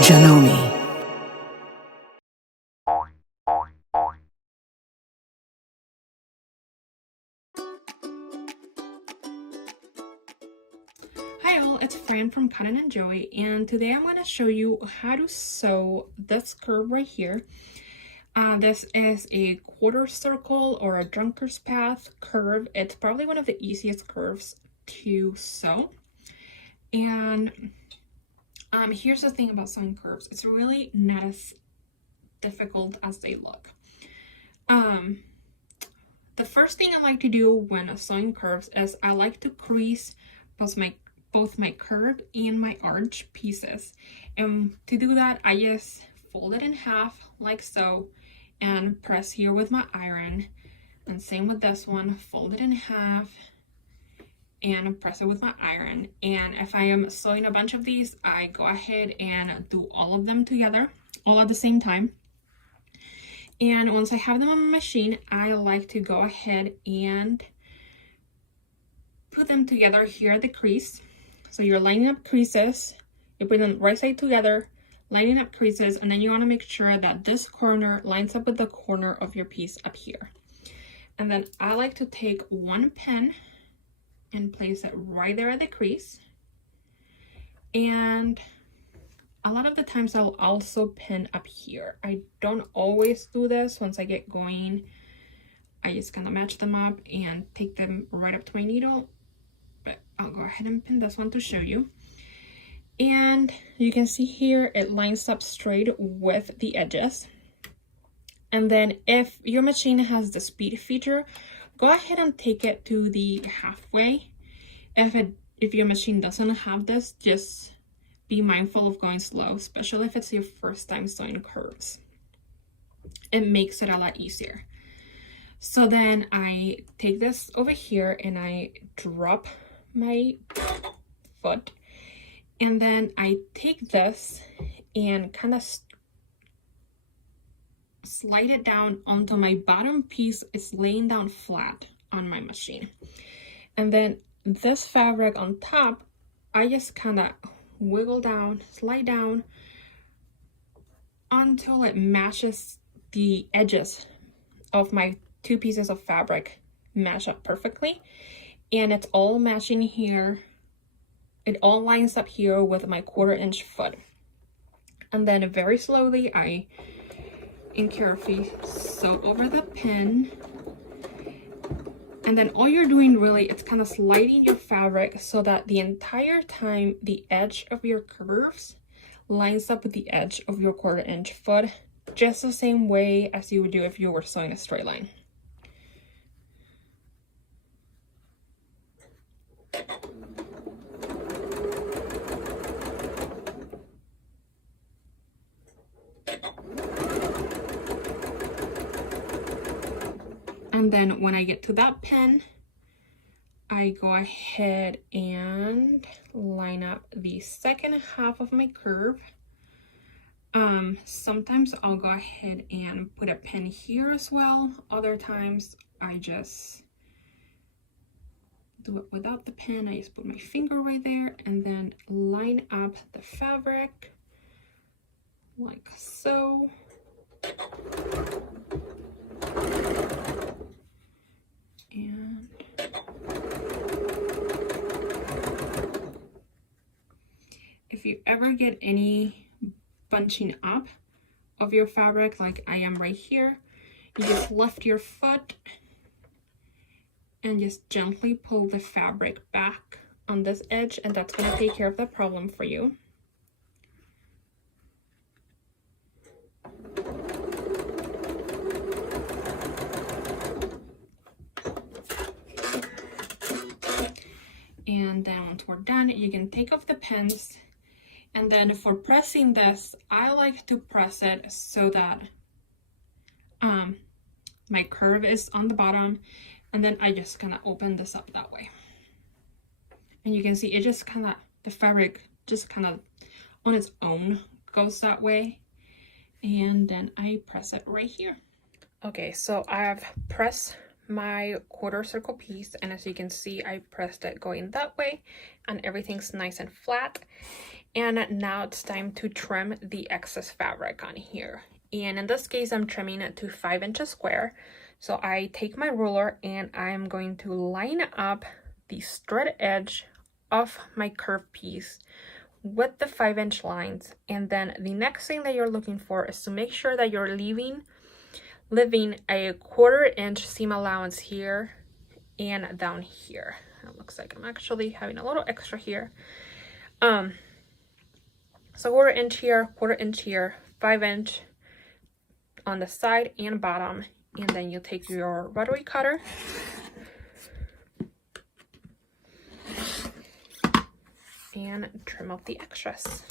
Janome. Hi all, it's Fran from Cotton and Joey, and today I'm going to show you how to sew this curve right here. This is a quarter circle or a drunkard's path curve. It's probably one of the easiest curves to sew. And here's the thing about sewing curves. It's really not as difficult as they look. The first thing I like to do when sewing curves is I like to crease both my curve and my arch pieces. And to do that, I just fold it in half like so and press here with my iron. And same with this one, fold it in half and press it with my iron. And if I am sewing a bunch of these, I go ahead and do all of them together, all at the same time. And once I have them on my machine, I like to go ahead and put them together here at the crease. So you're lining up creases, you put them right side together, lining up creases, and then you want to make sure that this corner lines up with the corner of your piece up here. And then I like to take one pin and place it right there at the crease. And a lot of the times I'll also pin up here. I don't always do this. Once I get going, I just kind of match them up and take them right up to my needle. But I'll go ahead and pin this one to show you. And you can see here it lines up straight with the edges. And then if your machine has the speed feature, go ahead and take it to the halfway. If your machine doesn't have this, just be mindful of going slow, especially if it's your first time sewing curves. It makes it a lot easier. So then I take this over here and I drop my foot, and then I take this and kind of slide it down onto my bottom piece. Is laying down flat on my machine, and then this fabric on top, I just kind of wiggle down, slide down until it matches the edges of my two pieces of fabric, match up perfectly. And it's all matching here. It all lines up here with my 1/4 inch foot. And then very slowly I carefully sew over the pin. And then all you're doing really, it's kind of sliding your fabric so that the entire time the edge of your curves lines up with the edge of your 1/4 inch foot, just the same way as you would do if you were sewing a straight line. And then when I get to that pin, I go ahead and line up the second half of my curve. Sometimes I'll go ahead and put a pin here as well. Other times I just do it without the pin. I just put my finger right there and then line up the fabric like so. And if you ever get any bunching up of your fabric like I am right here, you just lift your foot and just gently pull the fabric back on this edge, and that's going to take care of the problem for you. And then once we're done, you can take off the pins. And then for pressing this, I like to press it so that my curve is on the bottom, and then I just kind of open this up that way. And you can see it just kind of, the fabric just kind of on its own goes that way. And then I press it right here. Okay, so I've pressed my 1/4 circle piece, and as you can see, I pressed it going that way and everything's nice and flat. And now it's time to trim the excess fabric on here. And in this case, I'm trimming it to 5 inches square. So I take my ruler and I'm going to line up the straight edge of my curved piece with the 5-inch lines. And then the next thing that you're looking for is to make sure that you're leaving a 1/4 inch seam allowance here and down here. It looks like I'm actually having a little extra here. So 1/4 inch here, 1/4 inch here, 5 inch on the side and bottom, and then you take your rotary cutter and trim up the extras.